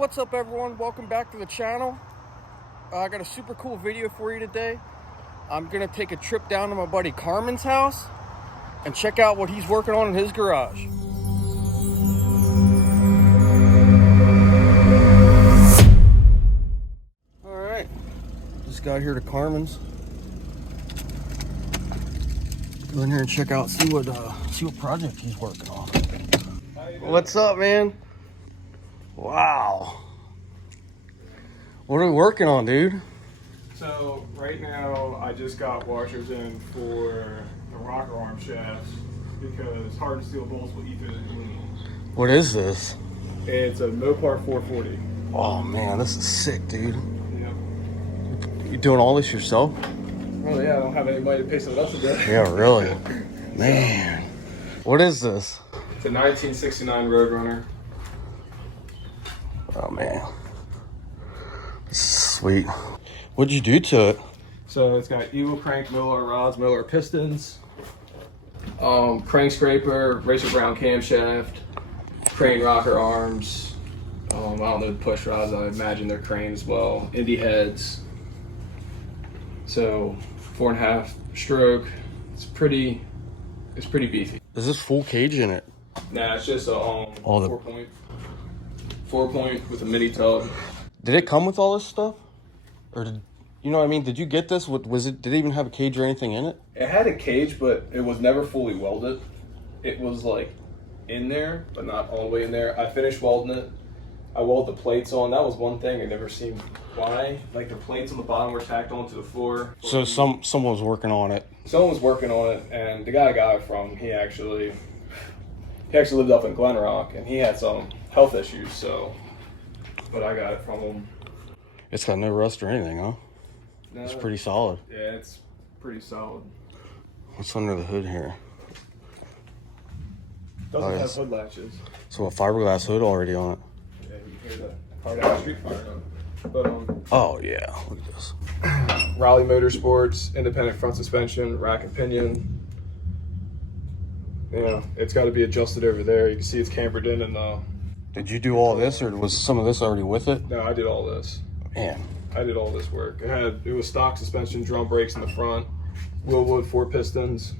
What's up, everyone? Welcome back to the channel. I got a super cool video for you today. I'm gonna take a trip down to my buddy Carmen's house and check out what he's working on in his garage. All right, just got here to Carmen's. Go in here and check out, see what project he's working on. What's up, man? Wow. What are we working on, dude? So right now I just got washers in for the rocker arm shafts because hardened steel bolts will eat through the aluminum. What is this? It's a Mopar 440. Oh man, this is sick, dude. Yep. You doing all this yourself? Well, yeah, I don't have anybody to pay some else today. Yeah, really? Man. What is this? It's a 1969 Road Runner. Oh man. This is sweet. What'd you do to it? So it's got Eagle crank, Mopar rods, Mopar pistons, crank scraper, Racer Brown camshaft, crane rocker arms. I don't know the push rods. I imagine they're cranes as well. Indy heads. So 4.5 stroke. It's pretty beefy. Is this full cage in it? Nah, it's just a 4-point with a mini tub. Did it come with all this stuff? Or did you know what I mean? Did you get this? Did it even have a cage or anything in it? It had a cage, but it was never fully welded. It was like in there, but not all the way in there. I finished welding it. I welded the plates on. That was one thing I never seen why. Like the plates on the bottom were tacked onto the floor. So someone was working on it. Someone was working on it, and the guy I got it from, he actually lived up in Glen Rock, and he had some health issues. So, but I got it from him. It's got no rust or anything, huh? No, it's pretty solid. Yeah, it's pretty solid. What's under the hood here? Doesn't have hood latches. So a fiberglass hood already on it. Yeah, you can hear the hard out street fire. But oh yeah, look at this. Raleigh Motorsports, independent front suspension, rack and pinion. Yeah, it's got to be adjusted over there. You can see it's cambered in and Did you do all this, or was some of this already with it? No, I did all this. Man. I did all this work. It was stock suspension, drum brakes in the front, Willwood 4 pistons,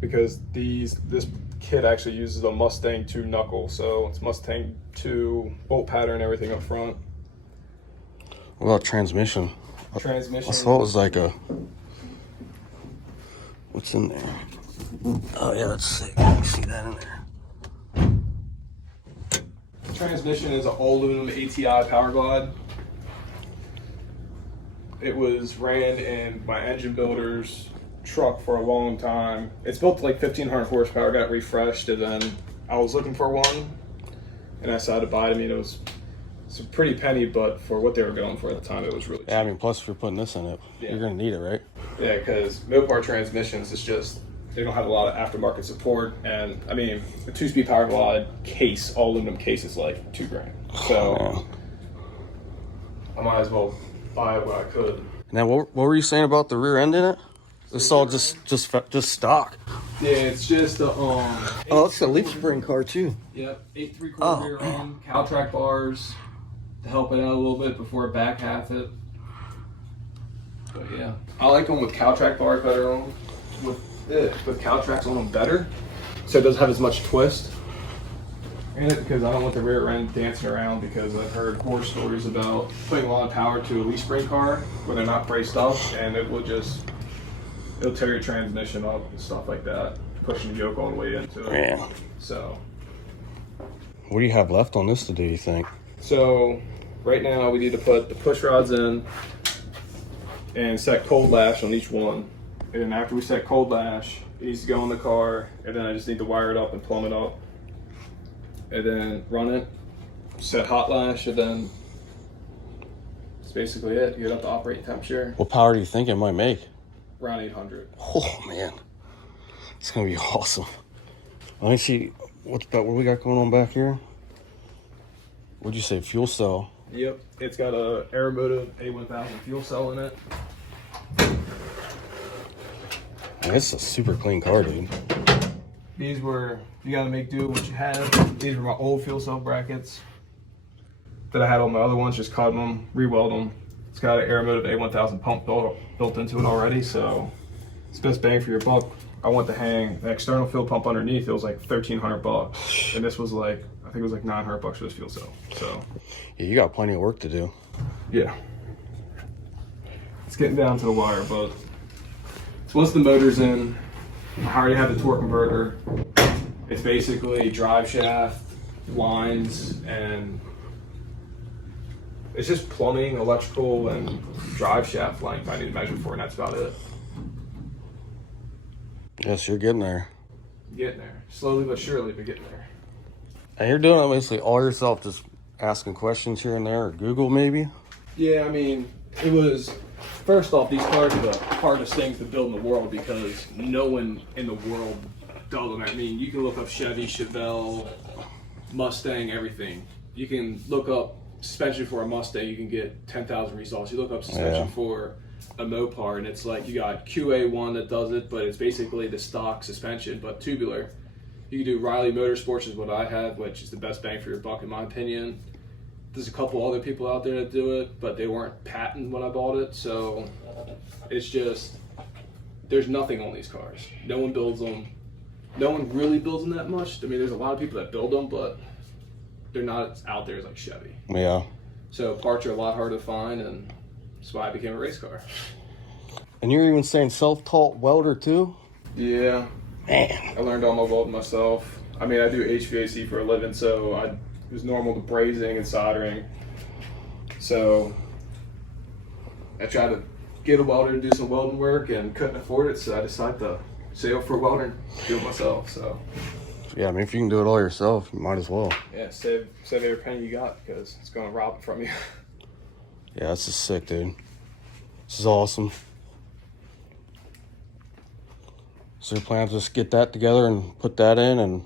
because this kit actually uses a Mustang 2 knuckle, so it's Mustang 2 bolt pattern, everything up front. What about transmission? Transmission. I thought it was like a. What's in there? Oh yeah, that's sick. You can see that in there. Transmission is an all aluminum ATI Power Glide. It was ran in my engine builder's truck for a long time. It's built to like 1,500 horsepower, got refreshed, and then I was looking for one, and I decided to buy it. I mean, it's a pretty penny, but for what they were going for at the time, it was really cheap. Yeah, I mean, plus if you're putting this in it, you're gonna need it, right? Yeah, because Mopar transmissions, it's just, they don't have a lot of aftermarket support, and I mean, a 2-speed Power Glide case, all aluminum case, is like $2,000. So I might as well buy what I could. Now, what were you saying about the rear end in it? It's all just stock. Yeah, it's just a oh, it's a leaf spring car too. Yep, 8 3/4 rear end, cow track bars to help it out a little bit before it back half it. But yeah, I like them with cow track bars better on with cow tracks on them better, so it doesn't have as much twist in it, because I don't want the rear end dancing around, because I've heard horror stories about putting a lot of power to a leaf spring car when they're not braced up, and it'll tear your transmission up and stuff like that, pushing the yoke all the way into it. Yeah. So what do you have left on this to do, you think? So right now we need to put the push rods in and set cold lash on each one. And then after we set cold lash, it needs to go in the car, and then I just need to wire it up and plumb it up. And then run it, set hot lash, and then that's basically it. You get up to operating temperature. What power do you think it might make? Around 800. Oh man, it's gonna be awesome. Let me see what we got going on back here. What'd you say, fuel cell? Yep, it's got a Automotive A1000 fuel cell in it. Man, it's a super clean car, dude. These were, you gotta make do with what you have. These were my old fuel cell brackets. that I had on my other ones, just cut them, re-weld them. It's got an Automotive A1000 pump built into it already, so it's best bang for your buck. I want to hang the external fuel pump underneath. It was like $1,300, and this was like, I think it was like $900 for this fuel cell. So yeah, you got plenty of work to do. Yeah, it's getting down to the wire, but so once the motor's in, I already have the torque converter. It's basically drive shaft, lines, and it's just plumbing, electrical, and drive shaft length I need to measure for, and that's about it. Yes, you're getting there. Getting there. Slowly but surely, but getting there. And you're doing it basically all yourself, just asking questions here and there, or Google maybe? Yeah, I mean, it was, first off, these cars are the hardest things to build in the world because no one in the world does them. I mean, you can look up Chevy, Chevelle, Mustang, everything. You can look up suspension for a Mustang, you can get 10,000 results. You look up suspension for a Mopar, and it's like you got QA1 that does it, but it's basically the stock suspension, but tubular. You can do Riley Motorsports is what I have, which is the best bang for your buck in my opinion. There's a couple other people out there that do it, but they weren't patented when I bought it, so it's just, there's nothing on these cars. No one builds them. No one really builds them that much. I mean, there's a lot of people that build them, but they're not as out there as like Chevy. Yeah. So parts are a lot harder to find, and that's why I became a race car. And you're even saying self-taught welder too? Yeah. Man. I learned all my welding myself. I mean, I do HVAC for a living, so it was normal to brazing and soldering. So I tried to get a welder to do some welding work and couldn't afford it, so I decided to save up for a welder and do it myself. So yeah, I mean, if you can do it all yourself, you might as well. yeah, save every penny you got because it's going to rob it from you. Yeah, this is sick, dude. This is awesome. So your plan is just get that together and put that in and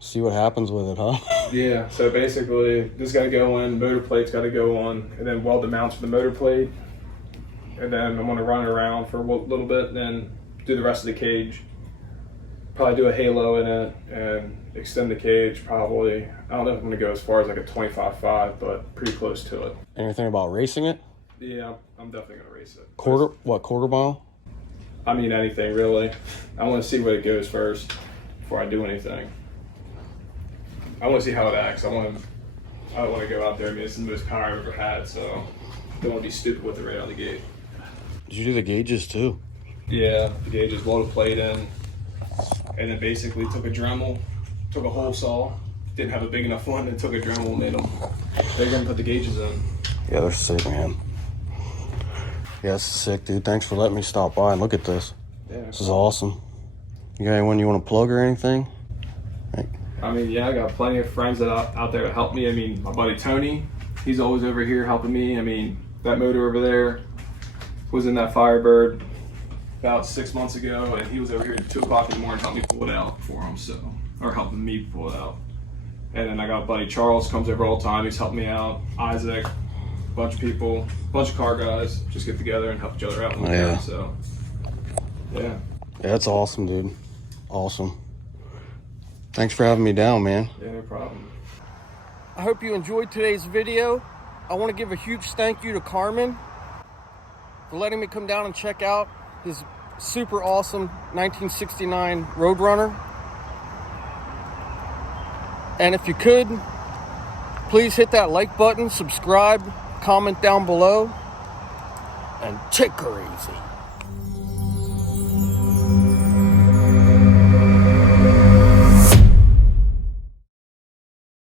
see what happens with it, huh? Yeah, so basically this got to go in, motor plate's got to go on, and then weld the mounts for the motor plate. And then I'm going to run it around for a little bit and then do the rest of the cage. Probably do a halo in it and extend the cage probably. I don't know if I'm going to go as far as like a 25.5, but pretty close to it. Anything about racing it? Yeah, I'm definitely going to race it. Quarter mile? I mean, anything really. I want to see where it goes first before I do anything. I want to see how it acts. I don't want to go out there. I mean, it's the most power I've ever had, so I don't want to be stupid with it right out of the gate. Did you do the gauges too? Yeah, the gauges, weld a plate in, and then basically took a Dremel, took a hole saw, didn't have a big enough one, and took a Dremel and made them bigger and put the gauges in. Yeah, they're sick, man. Yeah, this is sick, dude. Thanks for letting me stop by and look at this. Yeah, this is awesome. You got anyone you want to plug or anything? I mean, yeah, I got plenty of friends that out there to help me. I mean, my buddy Tony, he's always over here helping me. I mean, that motor over there was in that Firebird about 6 months ago, and he was over here at 2 o'clock in the morning helping me pull it out for him, or helping me pull it out. And then I got buddy Charles, comes over all the time. He's helping me out. Isaac, bunch of people, bunch of car guys, just get together and help each other out when we can. So, yeah. Yeah, that's awesome, dude. Awesome. Thanks for having me down, man. Yeah, no problem. I hope you enjoyed today's video. I want to give a huge thank you to Carmen for letting me come down and check out his super awesome 1969 Road Runner. And if you could, please hit that like button, subscribe, comment down below, and take her easy.